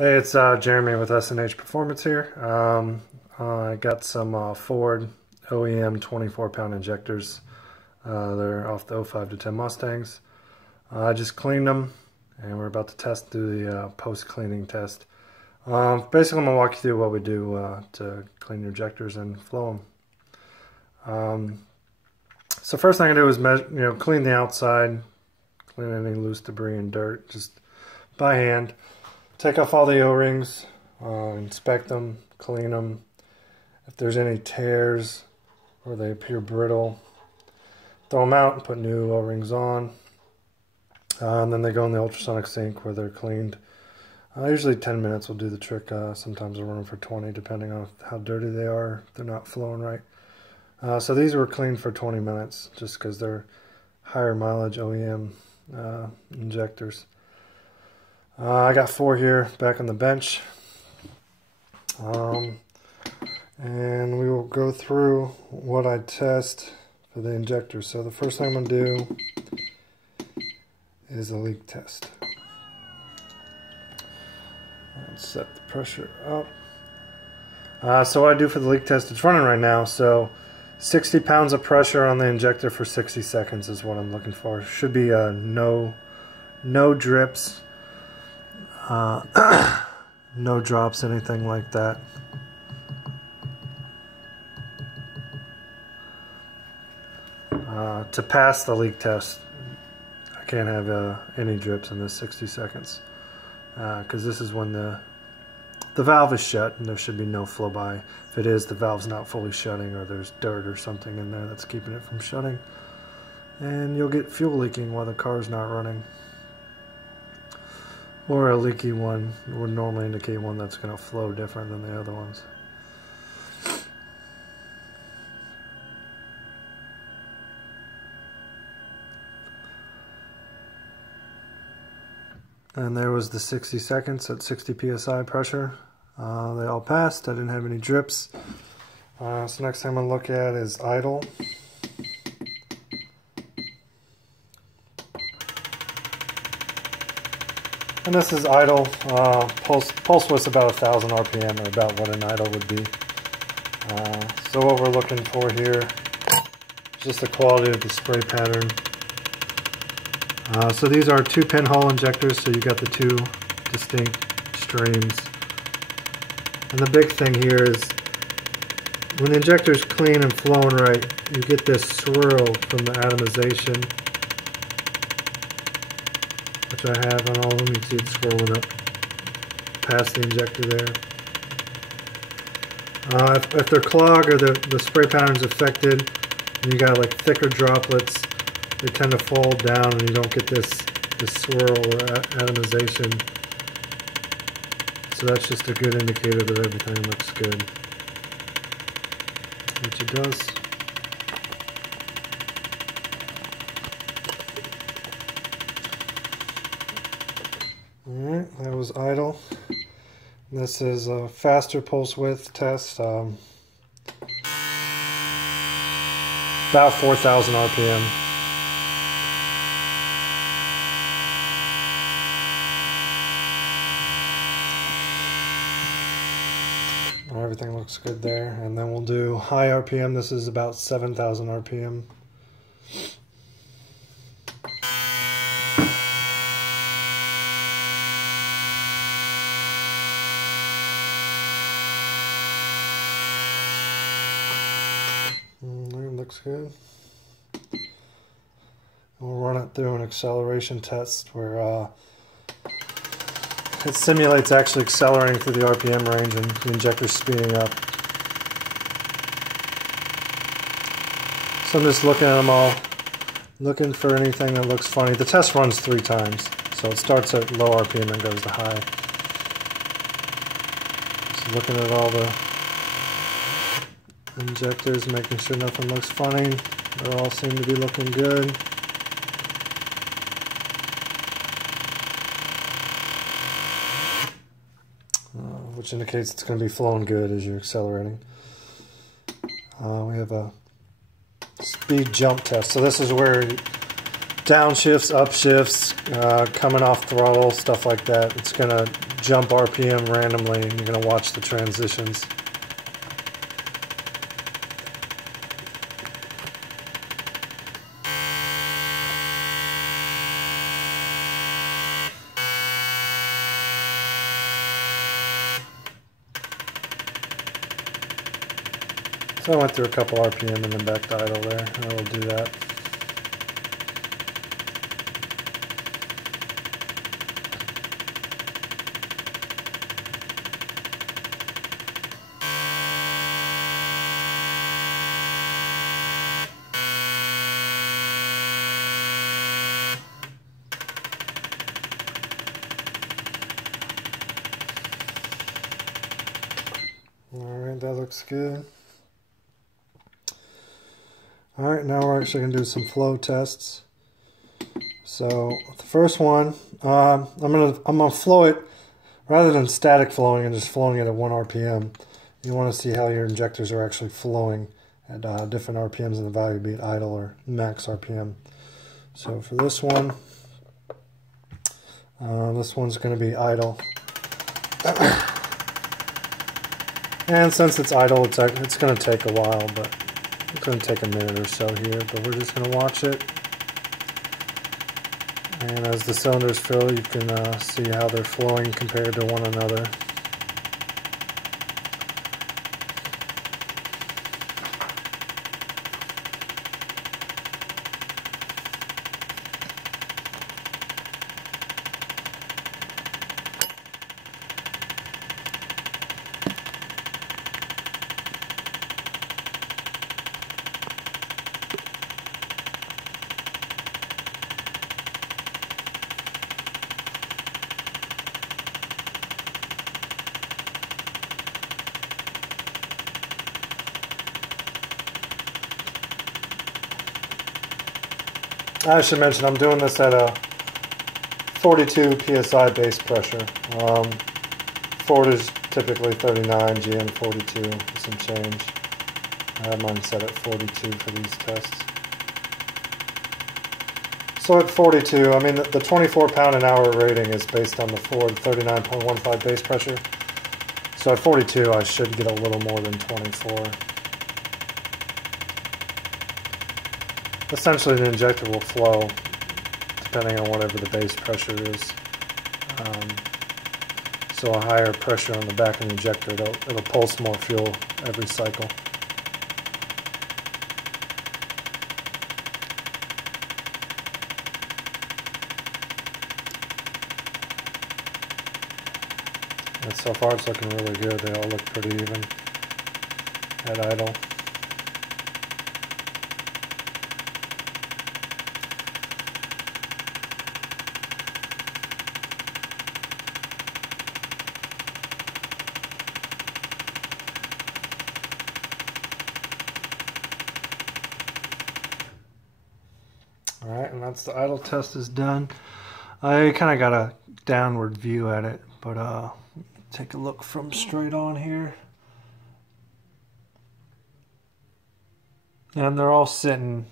Hey, it's Jeremy with S&H Performance here. I got some Ford OEM 24-pound injectors. They're off the 05 to 10 Mustangs. I just cleaned them, and we're about to do the post-cleaning test. Basically, I'm going to walk you through what we do to clean your injectors and flow them. So first thing I do is clean the outside, clean any loose debris and dirt, just by hand. Take off all the O-rings, inspect them, clean them. If there's any tears or they appear brittle, throw them out and put new O-rings on. And then they go in the ultrasonic sink where they're cleaned. Usually 10 minutes will do the trick. Sometimes I'll run them for 20 depending on how dirty they are, if they're not flowing right. So these were cleaned for 20 minutes just because they're higher mileage OEM injectors. I got 4 here back on the bench, and we will go through what I test for the injectors. So the first thing I'm going to do is a leak test. Let's set the pressure up. So what I do for the leak test, it's running right now, so 60 pounds of pressure on the injector for 60 seconds is what I'm looking for. Should be no drips. No drops, anything like that. To pass the leak test, I can't have any drips in this 60 seconds because this is when the valve is shut and there should be no flow by. If it is, the valve's not fully shutting or there's dirt or something in there that's keeping it from shutting, and you'll get fuel leaking while the car's not running. Or a leaky one would normally indicate one that's going to flow different than the other ones. And there was the 60 seconds at 60 psi pressure. They all passed. I didn't have any drips. So next thing I'm going to look at is idle. And this is idle. Pulse width's about 1,000 RPM, or about what an idle would be. So what we're looking for here is just the quality of the spray pattern. So these are 2 pinhole injectors, so you got the 2 distinct streams. And the big thing here is when the injector's clean and flowing right, you get this swirl from the atomization, which I have on all of them. You can see it swirling up past the injector there. If they're clogged or the spray pattern's affected, and you got like thicker droplets, they tend to fall down and you don't get this swirl or atomization. So that's just a good indicator that everything looks good, which it does. Alright, that was idle. This is a faster pulse width test, about 4,000 RPM. Everything looks good there. And then we'll do high RPM. This is about 7,000 RPM. Looks good. We'll run it through an acceleration test where it simulates actually accelerating through the RPM range and the injector's speeding up. So I'm just looking at them all, looking for anything that looks funny. The test runs 3 times, so it starts at low RPM and goes to high. Just looking at all the injectors, making sure nothing looks funny. They all seem to be looking good. Which indicates it's going to be flowing good as you're accelerating. We have a speed jump test. So this is where downshifts, upshifts, coming off throttle, stuff like that. It's going to jump RPM randomly, and you're going to watch the transitions. So I went through a couple RPM and then back to idle there, and I will do that. Alright, that looks good. Alright, now we're actually going to do some flow tests. So the first one, I'm gonna flow it rather than static flowing and just flowing it at 1 RPM. You want to see how your injectors are actually flowing at different RPMs in the value, be it idle or max RPM. So for this one's going to be idle. And since it's idle, it's going to take a while, but it's going to take a minute or so here, but we're just going to watch it. And as the cylinders fill, you can see how they're flowing compared to one another. I should mention I'm doing this at a 42 psi base pressure. Ford is typically 39, GM 42, some change. I have mine set at 42 for these tests. So at 42, I mean the 24 pound an hour rating is based on the Ford 39.15 base pressure. So at 42 I should get a little more than 24. Essentially the injector will flow depending on whatever the base pressure is. So a higher pressure on the back of the injector, it'll pulse more fuel every cycle. And so far it's looking really good. They all look pretty even at idle. Alright, and that's the idle test is done. I kind of got a downward view at it, but take a look from straight on here. And they're all sitting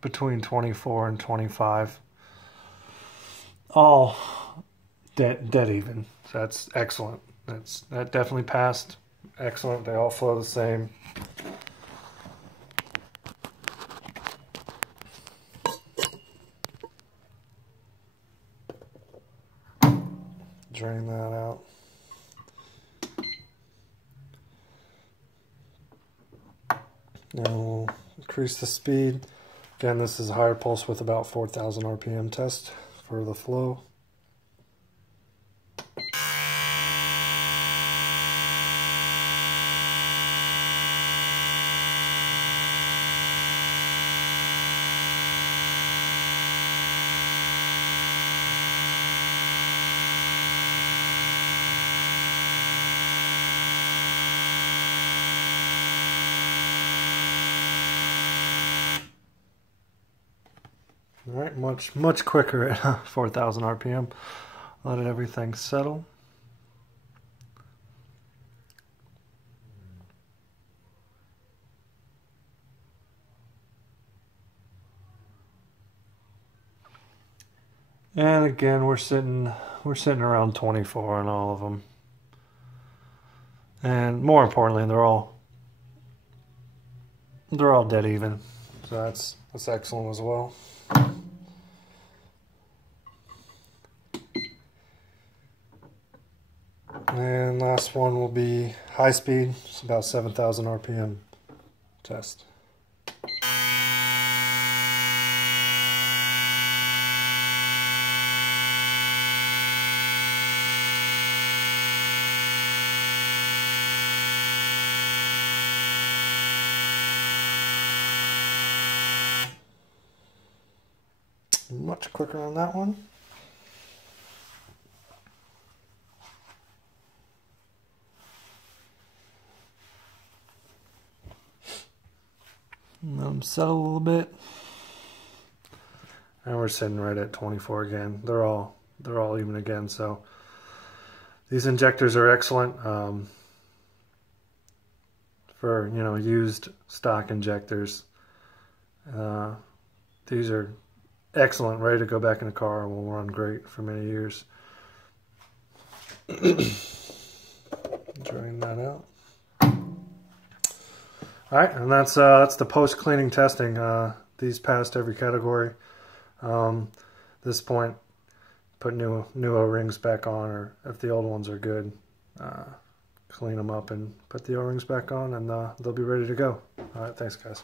between 24 and 25. All dead even. So that's excellent. That definitely passed. Excellent. They all flow the same. Drain that out. Now we'll increase the speed. Again, this is a higher pulse with about 4,000 RPM test for the flow. Alright, much quicker at 4,000 RPM. Let everything settle. And again, we're sitting around 24 on all of them. And more importantly, they're all dead even. So that's excellent as well. And last one will be high speed. It's about 7,000 RPM test. Much quicker on that one. Let them settle a little bit. And we're sitting right at 24 again. They're all even again. So these injectors are excellent for, you know, used stock injectors. These are excellent, ready to go back in the car and will run great for many years. Drain that out. All right, and that's the post-cleaning testing. These passed every category. This point, put new O-rings back on, or if the old ones are good, clean them up and put the O-rings back on, and they'll be ready to go. All right, thanks guys.